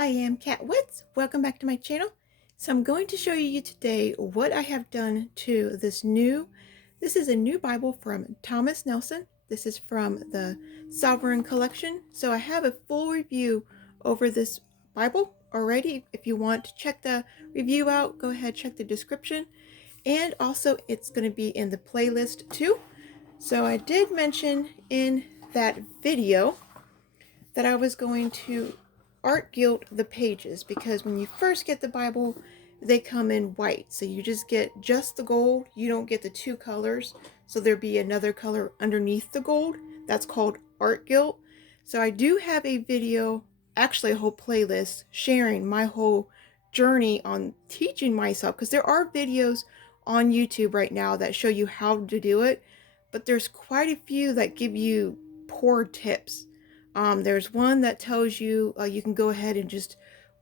I am Cat Wits. Welcome back to my channel. So I'm going to show you today what I have done to this is a new Bible from Thomas Nelson. This is from the Sovereign Collection. So I have a full review over this Bible already. If you want to check the review out, go ahead, check the description. And also it's going to be in the playlist too. So I did mention in that video that I was going to art gilt the pages, because when you first get the Bible, they come in white. So you just get just the gold. You don't get the two colors. So there'll be another color underneath the gold. That's called art gilt. So I do have a video, actually a whole playlist, sharing my whole journey on teaching myself, because there are videos on YouTube right now that show you how to do it, but there's quite a few that give you poor tips. There's one that tells you you can go ahead and just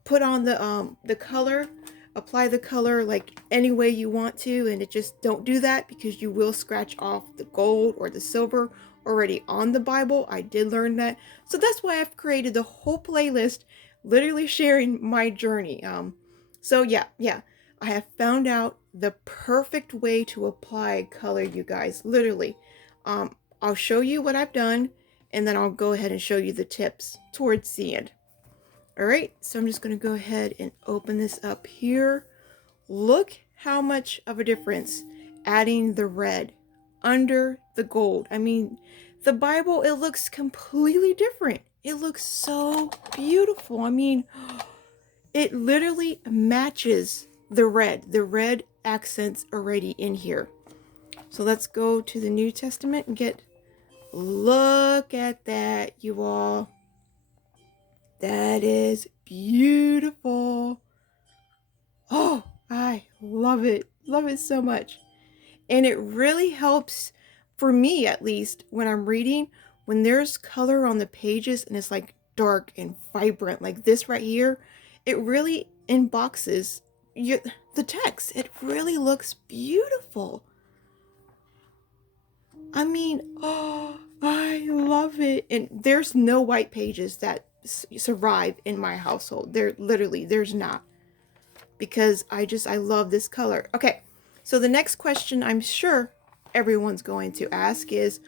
put on the color, apply the color like any way you want to, and it just don't do that because you will scratch off the gold or the silver already on the Bible. I did learn that. So that's why I've created the whole playlist literally sharing my journey. So yeah, I have found out the perfect way to apply color, you guys, literally. I'll show you what I've done, and then I'll go ahead and show you the tips towards the end. Alright, so I'm just going to go ahead and open this up here. Look how much of a difference adding the red under the gold. I mean, the Bible, it looks completely different. It looks so beautiful. I mean, it literally matches the red accents already in here. So let's go to the New Testament and look at that, you all. That is beautiful. Oh, I love it. Love it so much. And it really helps, for me at least, when I'm reading, when there's color on the pages and it's like dark and vibrant like this right here, it really emboxes the text. It really looks beautiful. I mean, oh, I love it. And there's no white pages that survive in my household. There's not. Because I love this color. Okay, so the next question I'm sure everyone's going to ask is,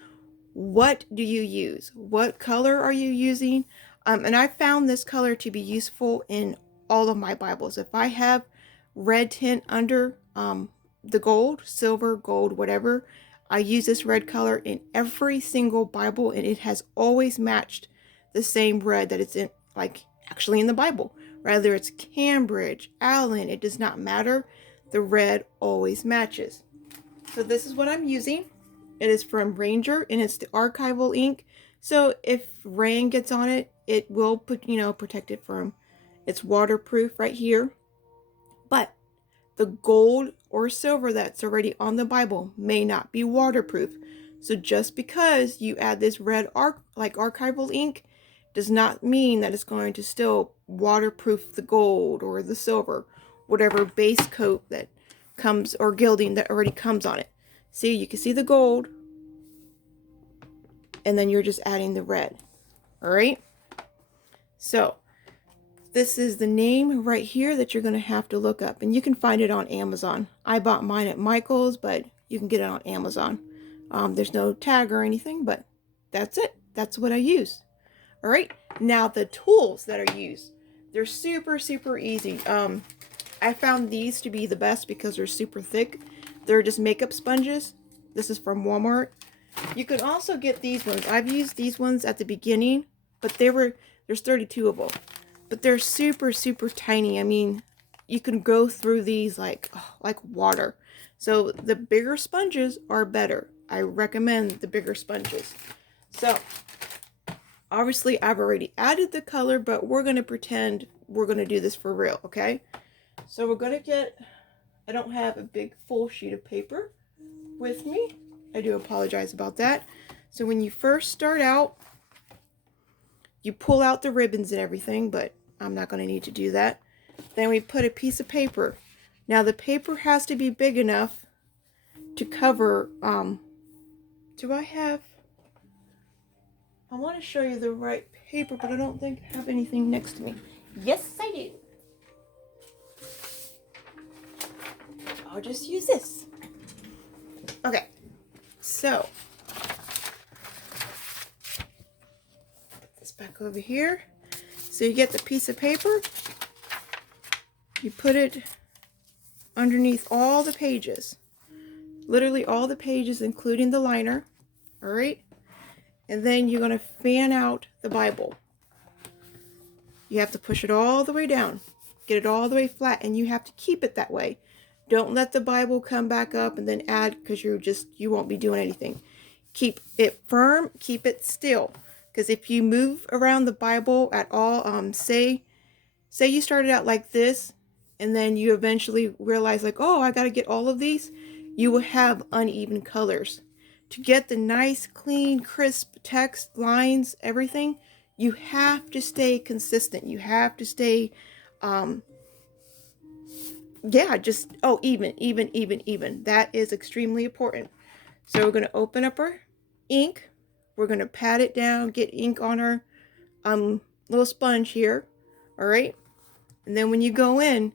what do you use? What color are you using? And I found this color to be useful in all of my Bibles. If I have red tint under the gold, silver, gold, whatever, I use this red color in every single Bible, and it has always matched the same red that it's in, like actually in the Bible. Whether it's Cambridge, Allen, it does not matter. The red always matches. So this is what I'm using. It is from Ranger, and it's the Archival Ink. So if rain gets on it, it will protect it from, it's waterproof right here. But the gold or silver that's already on the Bible may not be waterproof. So just because you add this red archival ink does not mean that it's going to still waterproof the gold or the silver, whatever base coat that comes, or gilding that already comes on it. See, you can see the gold, and then you're just adding the red. All right. So this is the name right here that you're going to have to look up, and you can find it on Amazon. I bought mine at Michael's, but you can get it on Amazon. There's no tag or anything, but that's it. That's what I use. All right, now the tools that are used, they're super easy. I found these to be the best because they're super thick. They're just makeup sponges. This is from Walmart. You could also get these ones. I've used these ones at the beginning, but there's 32 of them, but they're super tiny. I mean, you can go through these like water. So the bigger sponges are better. I recommend the bigger sponges. So obviously, I've already added the color, but we're going to pretend we're going to do this for real, okay? So we're going to get, I don't have a big full sheet of paper with me. I do apologize about that. So when you first start out, you pull out the ribbons and everything, but I'm not going to need to do that. Then we put a piece of paper. Now the paper has to be big enough to cover, I want to show you the right paper, but I don't think I have anything next to me. Yes, I do. I'll just use this. Okay, so put this back over here. So you get the piece of paper, you put it underneath all the pages, literally all the pages, including the liner. All right, and then you're going to fan out the Bible. You have to push it all the way down, get it all the way flat, and you have to keep it that way. Don't let the Bible come back up and then add, because you won't be doing anything. Keep it firm, keep it still, because if you move around the Bible at all, say you started out like this, and then you eventually realize like, oh, I got to get all of these, you will have uneven colors. To get the nice, clean, crisp text, lines, everything, you have to stay consistent. You have to stay, even. That is extremely important. So we're going to open up our ink. We're going to pat it down, get ink on our little sponge here. All right. And then when you go in,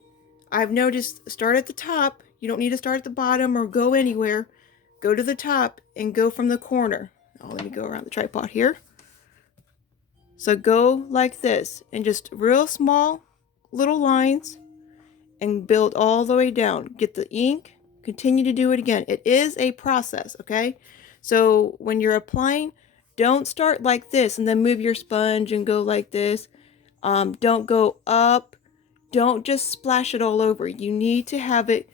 I've noticed, start at the top. You don't need to start at the bottom or go anywhere. Go to the top and go from the corner. Oh, let me go around the tripod here. So go like this and just real small little lines and build all the way down. Get the ink, continue to do it again. It is a process, okay? So when you're applying, don't start like this and then move your sponge and go like this. Don't go up. Don't just splash it all over. You need to have it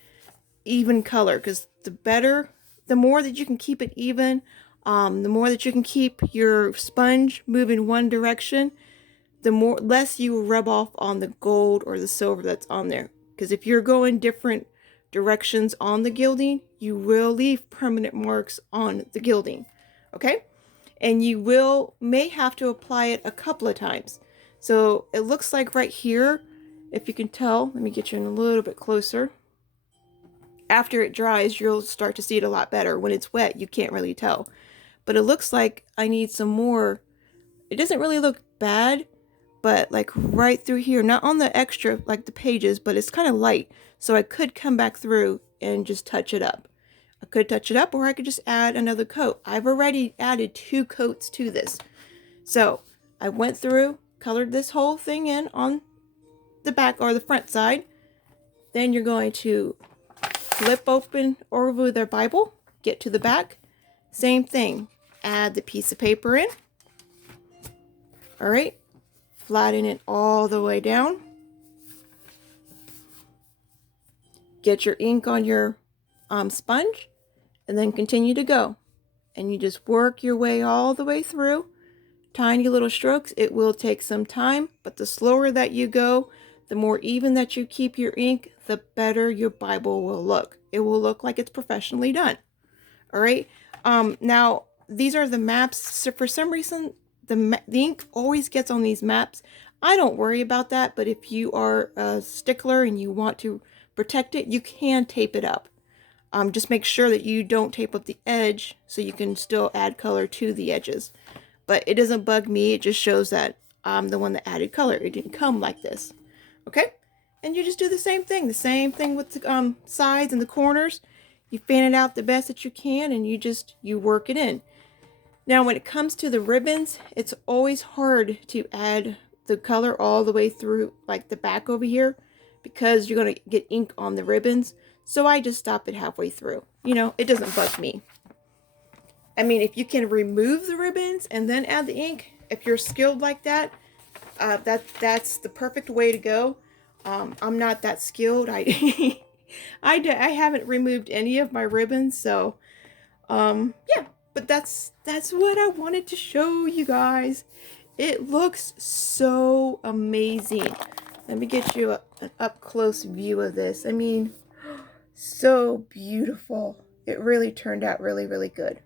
even color, because the more that you can keep it even, the more that you can keep your sponge moving one direction, the less you rub off on the gold or the silver that's on there. Because if you're going different directions on the gilding, you will leave permanent marks on the gilding. Okay? And you may have to apply it a couple of times. So it looks like right here, if you can tell, let me get you in a little bit closer. After it dries, you'll start to see it a lot better. When it's wet, you can't really tell. But it looks like I need some more. It doesn't really look bad, but like right through here, not on the extra, like the pages, but it's kind of light. So I could come back through and just touch it up. I could touch it up, or I could just add another coat. I've already added 2 coats to this. So I went through, colored this whole thing in on the back or the front side. Then you're going to flip open over their Bible, get to the back, same thing, add the piece of paper in. All right, flatten it all the way down. Get your ink on your sponge, and then continue to go. And you just work your way all the way through. Tiny little strokes. It will take some time, but the slower that you go, the more even that you keep your ink, the better your Bible will look. It will look like it's professionally done. All right. Now, these are the maps. So for some reason, the ink always gets on these maps. I don't worry about that, but if you are a stickler and you want to protect it, you can tape it up. Just make sure that you don't tape up the edge so you can still add color to the edges. But it doesn't bug me. It just shows that I'm the one that added color. It didn't come like this. Okay? And you just do the same thing. The same thing with the sides and the corners. You fan it out the best that you can, and you work it in. Now, when it comes to the ribbons, it's always hard to add the color all the way through, like the back over here, because you're going to get ink on the ribbons. So I just stop it halfway through. You know, it doesn't bug me. I mean, if you can remove the ribbons and then add the ink, if you're skilled like that, that's the perfect way to go. I'm not that skilled. I haven't removed any of my ribbons, so yeah. But that's what I wanted to show you guys. It looks so amazing. Let me get you an up close view of this. I mean, so beautiful. It really turned out really, really good.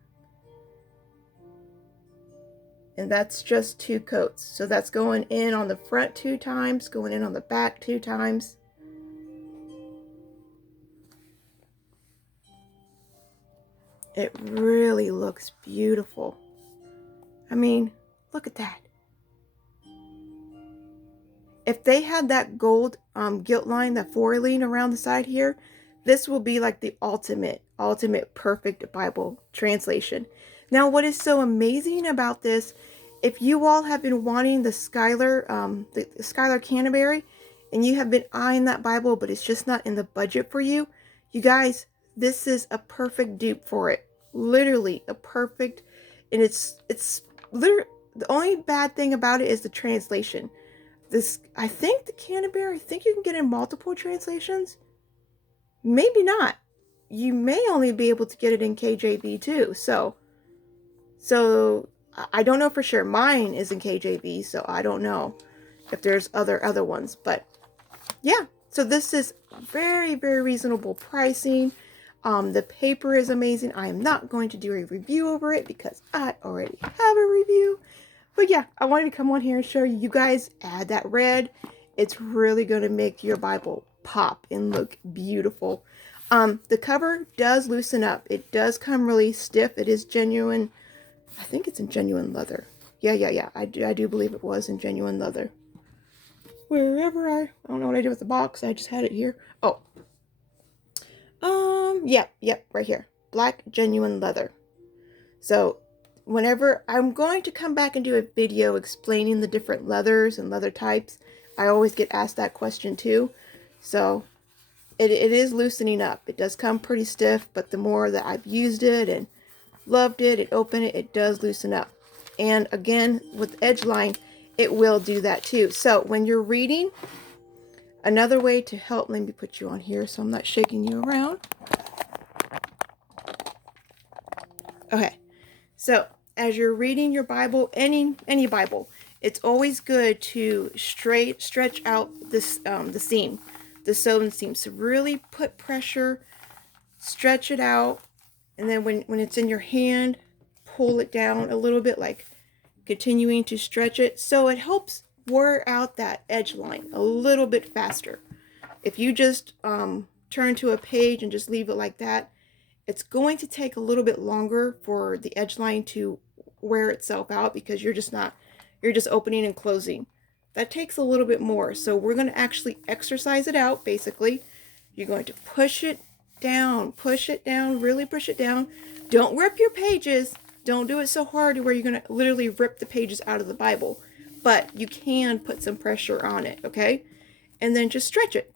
And that's just 2 coats. So that's going in on the front 2 times, going in on the back 2 times. It really looks beautiful. I mean, look at that. If they had that gold gilt line, that foiling around the side here, this will be like the ultimate perfect Bible translation. Now, what is so amazing about this, if you all have been wanting the Schuyler Canterbury, and you have been eyeing that Bible, but it's just not in the budget for you, you guys, this is a perfect dupe for it. Literally a perfect, and it's literally, the only bad thing about it is the translation. This, I think the Canterbury, I think you can get in multiple translations. Maybe not. You may only be able to get it in KJV too. So I don't know for sure. Mine is in KJV, so I don't know if there's other ones. But yeah, so this is very, very reasonable pricing. The paper is amazing. I am not going to do a review over it because I already have a review. But yeah, I wanted to come on here and show you. You guys add that red. It's really going to make your Bible pop and look beautiful. The cover does loosen up. It does come really stiff. It is genuine. I think it's in genuine leather. Yeah. I do believe it was in genuine leather. Wherever I don't know what I did with the box. I just had it here. Oh. Yep, right here. Black genuine leather. So whenever I'm going to come back and do a video explaining the different leathers and leather types, I always get asked that question too. So it is loosening up. It does come pretty stiff, but the more that I've used it and loved it and opened it, it does loosen up. And again, with edge line, it will do that too. So when you're reading, another way to help, let me put you on here so I'm not shaking you around. Okay, so as you're reading your Bible, any Bible, it's always good to stretch out this the seam, the sewing seam. So really put pressure, stretch it out, and then when it's in your hand, pull it down a little bit, like continuing to stretch it, so it helps wear out that edge line a little bit faster. If you just turn to a page and just leave it like that, it's going to take a little bit longer for the edge line to wear itself out because you're just opening and closing. That takes a little bit more. So we're going to actually exercise it out. Basically, you're going to push it down, really push it down. Don't rip your pages. Don't do it so hard to where you're going to literally rip the pages out of the Bible. But you can put some pressure on it, okay? And then just stretch it.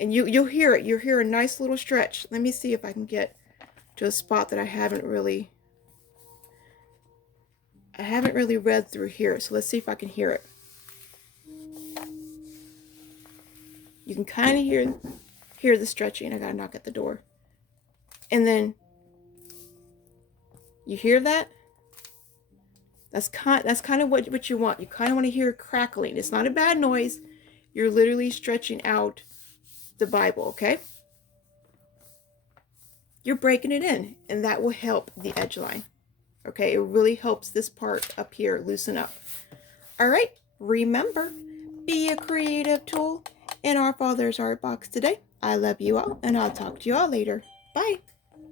And you'll hear it. You'll hear a nice little stretch. Let me see if I can get to a spot that I haven't really read through here. So let's see if I can hear it. You can kind of hear the stretching. I gotta knock at the door. And then you hear that? That's kind of what you want. You kind of want to hear crackling. It's not a bad noise. You're literally stretching out the Bible, okay? You're breaking it in, and that will help the edge line. Okay, it really helps this part up here loosen up. All right, remember, be a creative tool in our Father's Art Box today. I love you all, and I'll talk to you all later. Bye.